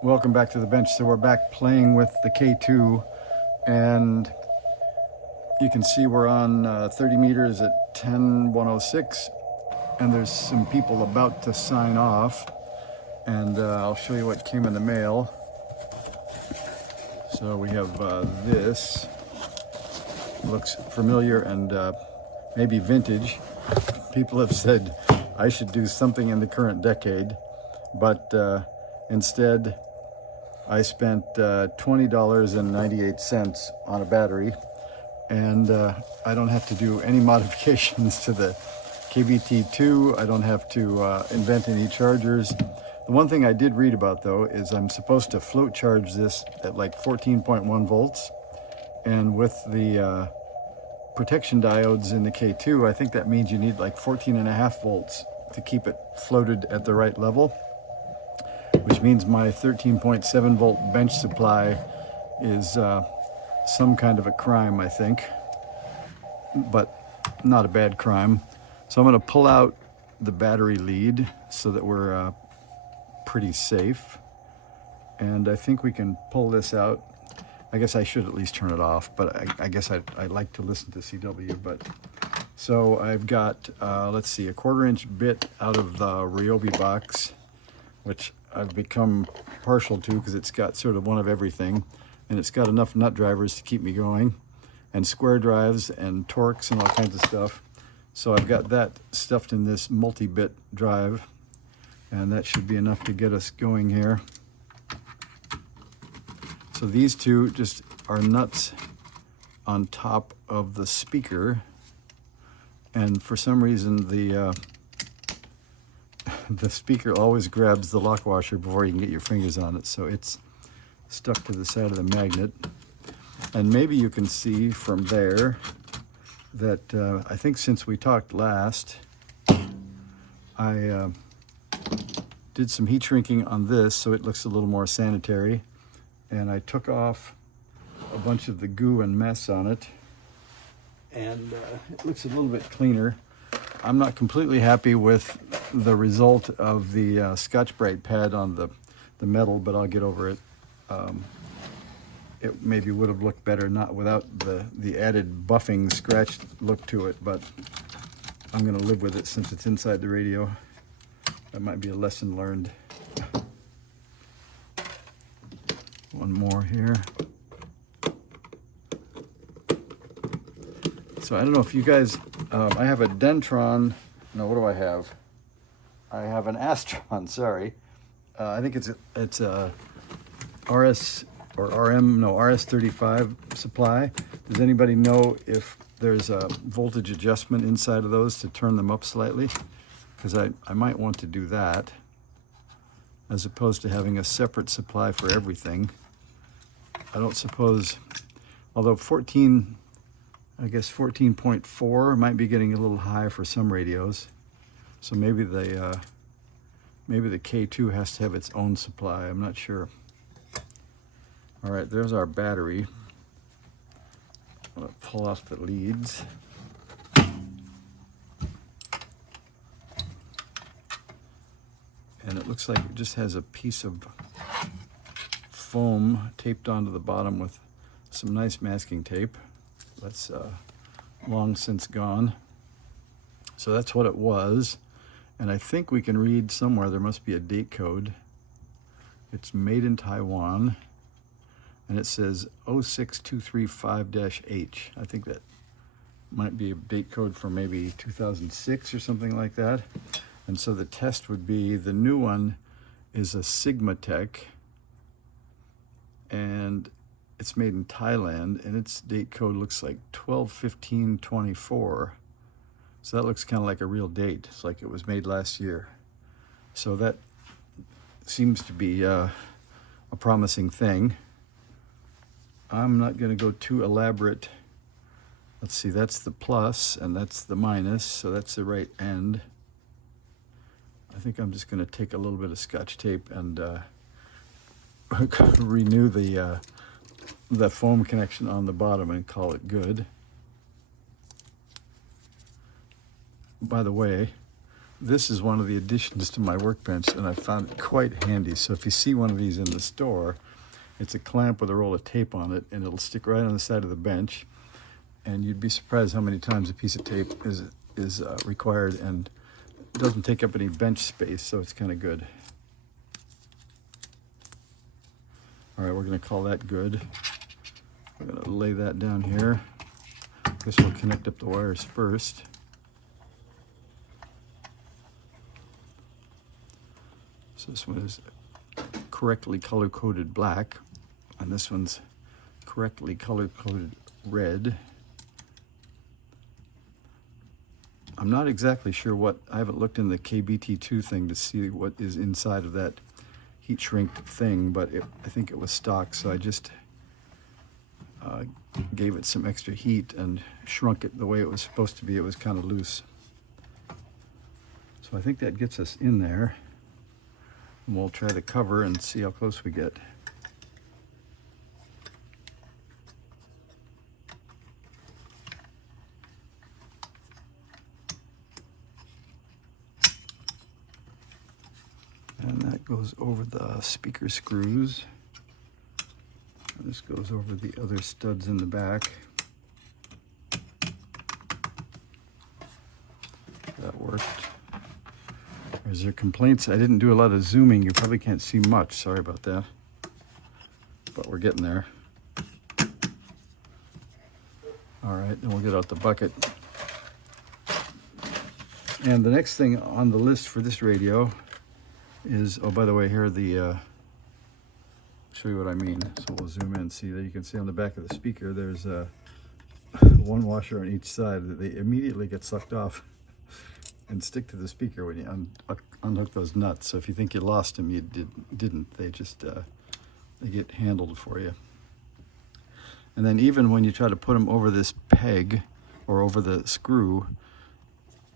Welcome back to the bench. So we're back playing with the K2, and you can see we're on 30 meters at 10:106, and there's some people about to sign off, and I'll show you what came in the mail. So we have this. Looks familiar and maybe vintage. People have said I should do something in the current decade, but instead I spent $20.98 on a battery, and I don't have to do any modifications to the KBT2. I don't have to invent any chargers. The one thing I did read about, though, is I'm supposed to float charge this at like 14.1 volts, and with the protection diodes in the K2, I think that means you need like 14.5 volts to keep it floated at the right level, which means my 13.7 volt bench supply is some kind of a crime, I think, but not a bad crime. So I'm going to pull out the battery lead so that we're pretty safe, and I think we can pull this out. I guess I should at least turn it off, but I guess I like to listen to CW. But so I've got, let's see, a 1/4-inch bit out of the Ryobi box, which I've become partial to because it's got sort of one of everything, and it's got enough nut drivers to keep me going, and square drives and Torx and all kinds of stuff. So I've got that stuffed in this multi-bit drive, and that should be enough to get us going here. So these two just are nuts on top of the speaker, and for some reason the speaker always grabs the lock washer before you can get your fingers on it, so it's stuck to the side of the magnet. And maybe you can see from there that I think since we talked last, I did some heat shrinking on this so it looks a little more sanitary, and I took off a bunch of the goo and mess on it, and it looks a little bit cleaner. I'm not completely happy with the result of the Scotch-Brite pad on the metal, but I'll get over it. It maybe would have looked better not without the added buffing scratch look to it, but I'm going to live with it since it's inside the radio. That might be a lesson learned. One more here. So I don't know if you guys, I have a Dentron. No, what do I have? I have an Astron, sorry. I think it's a RS or RM, no, RS35 supply. Does anybody know if there's a voltage adjustment inside of those to turn them up slightly? Because I might want to do that, as opposed to having a separate supply for everything. I don't suppose, although 14.4 might be getting a little high for some radios. So maybe the K2 has to have its own supply. I'm not sure. All right, there's our battery. I'm gonna pull off the leads. And it looks like it just has a piece of foam taped onto the bottom with some nice masking tape. That's long since gone. So that's what it was. And I think we can read somewhere, there must be a date code. It's made in Taiwan, and it says 06235-H. I think that might be a date code for maybe 2006 or something like that. And so the test would be, the new one is a Sigma Tech, and it's made in Thailand, and its date code looks like 12/15/24. So that looks kind of like a real date. It's like it was made last year. So that seems to be a promising thing. I'm not going to go too elaborate. Let's see, that's the plus and that's the minus, so that's the right end. I think I'm just going to take a little bit of Scotch tape and renew the foam connection on the bottom and call it good. By the way, this is one of the additions to my workbench, and I found it quite handy. So if you see one of these in the store, it's a clamp with a roll of tape on it, and it'll stick right on the side of the bench. And you'd be surprised how many times a piece of tape is required, and it doesn't take up any bench space, so it's kind of good. All right, we're going to call that good. We're going to lay that down here. I guess we'll connect up the wires first. So this one is correctly color-coded black, and this one's correctly color-coded red. I'm not exactly sure what, I haven't looked in the KBT2 thing to see what is inside of that heat shrinked thing, but I think it was stock, so I just gave it some extra heat and shrunk it the way it was supposed to be. It was kind of loose. So I think that gets us in there. And we'll try the cover and see how close we get. And that goes over the speaker screws. And this goes over the other studs in the back. That worked. Is there complaints? I didn't do a lot of zooming. You probably can't see much. Sorry about that. But we're getting there. All right, then we'll get out the bucket. And the next thing on the list for this radio is, oh, by the way, here are the, show you what I mean. So we'll zoom in and see that. You can see on the back of the speaker, there's one washer on each side. They immediately get sucked off and stick to the speaker when you unhook those nuts. So if you think you lost them, you didn't. They just, they get handled for you. And then even when you try to put them over this peg or over the screw,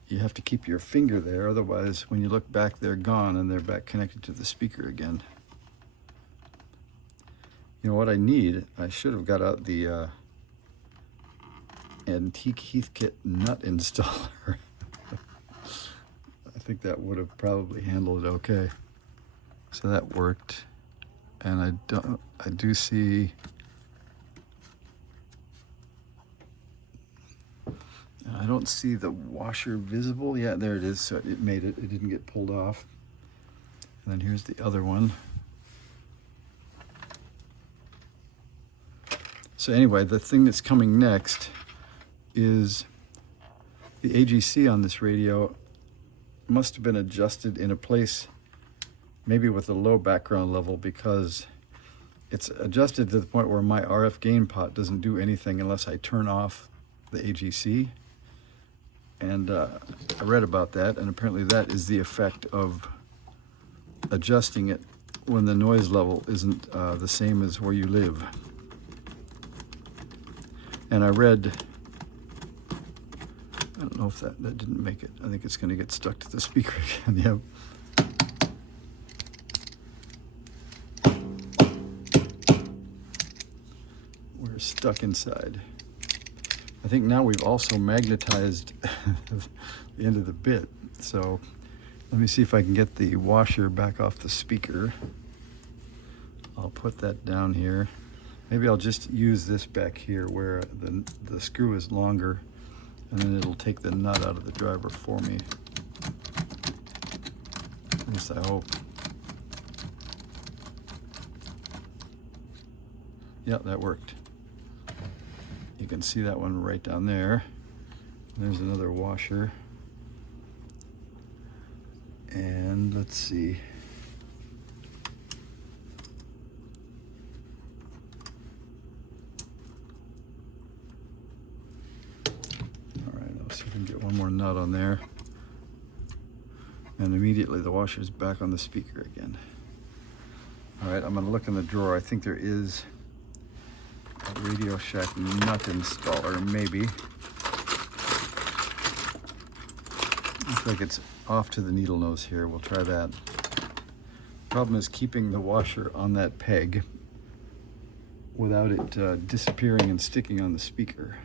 you have to keep your finger there. Otherwise, when you look back, they're gone and they're back connected to the speaker again. You know what I need? I should have got out the antique Heathkit nut installer. I think that would have probably handled it okay. So that worked. And I do see, I don't see the washer visible. Yeah, there it is. So it made it. It didn't get pulled off. And then here's the other one. So anyway, the thing that's coming next is the AGC on this radio must have been adjusted in a place maybe with a low background level, because it's adjusted to the point where my RF gain pot doesn't do anything unless I turn off the AGC. And I read about that, and apparently that is the effect of adjusting it when the noise level isn't the same as where you live. And I read, I don't know if that didn't make it. I think it's going to get stuck to the speaker again. Yep. We're stuck inside. I think now we've also magnetized the end of the bit. So let me see if I can get the washer back off the speaker. I'll put that down here. Maybe I'll just use this back here where the screw is longer, and then it'll take the nut out of the driver for me. At least I hope. Yeah, that worked. You can see that one right down there. There's another washer. And let's see. All right, let's see if we can get one more nut on there. And immediately the washer's back on the speaker again. All right, I'm gonna look in the drawer. I think there is a Radio Shack nut installer, maybe. Looks like it's off to the needle nose here. We'll try that. Problem is keeping the washer on that peg without it disappearing and sticking on the speaker.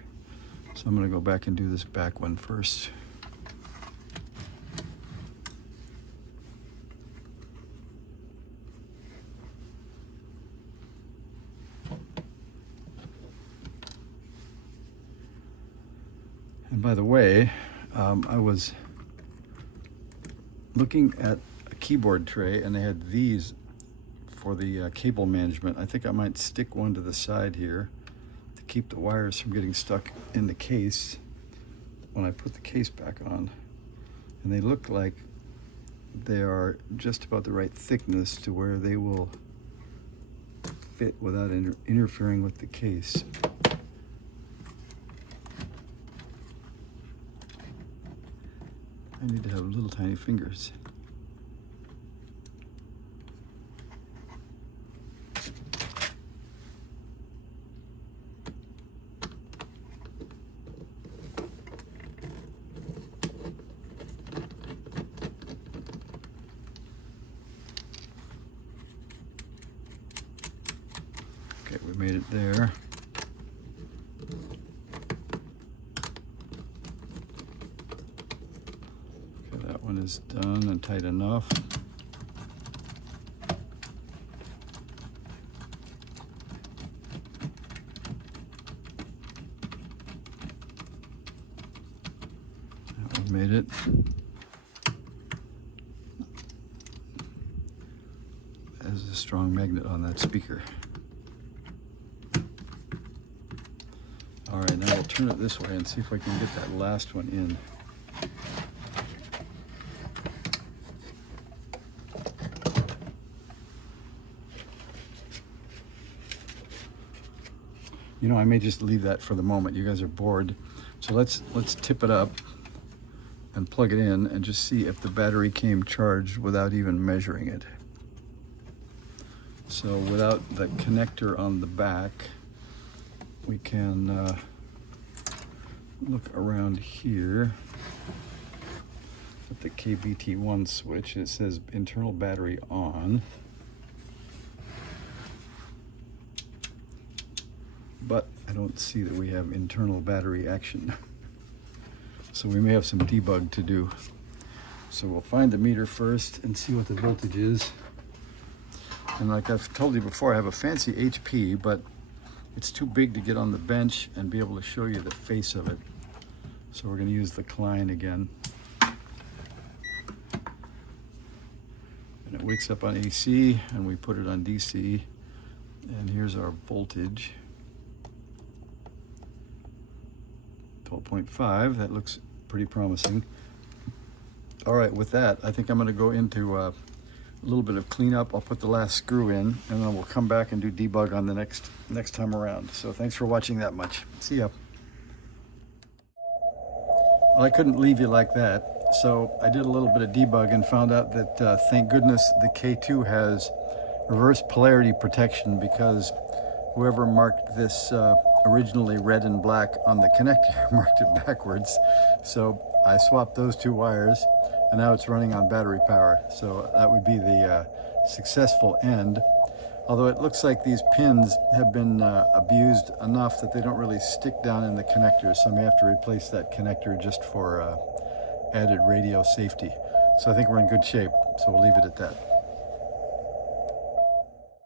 So I'm going to go back and do this back one first. And by the way, I was looking at a keyboard tray and they had these for the cable management. I think I might stick one to the side here to keep the wires from getting stuck in the case when I put the case back on. And they look like they are just about the right thickness to where they will fit without interfering with the case. I need to have little tiny fingers. Okay, we made it there. Okay, that one is done and tight enough. That one made it. There's a strong magnet on that speaker. All right, now we'll turn it this way and see if I can get that last one in. You know, I may just leave that for the moment. You guys are bored. So let's tip it up and plug it in and just see if the battery came charged without even measuring it. So without the connector on the back, we can look around here at the KBT1 switch. It says internal battery on, but I don't see that we have internal battery action. So we may have some debug to do. So we'll find the meter first and see what the voltage is. And like I've told you before, I have a fancy HP, but it's too big to get on the bench and be able to show you the face of it. So we're going to use the Klein again. And it wakes up on AC, and we put it on DC. And here's our voltage. 12.5, that looks pretty promising. All right, with that, I think I'm going to go into a little bit of cleanup. I'll put the last screw in, and then we'll come back and do debug on the next time around. So thanks for watching that much. See ya. Well, I couldn't leave you like that. So I did a little bit of debug and found out that thank goodness the K2 has reverse polarity protection, because whoever marked this originally red and black on the connector marked it backwards. So I swapped those two wires, and now it's running on battery power. So that would be the successful end. Although it looks like these pins have been abused enough that they don't really stick down in the connector. So I may have to replace that connector just for added radio safety. So I think we're in good shape. So we'll leave it at that.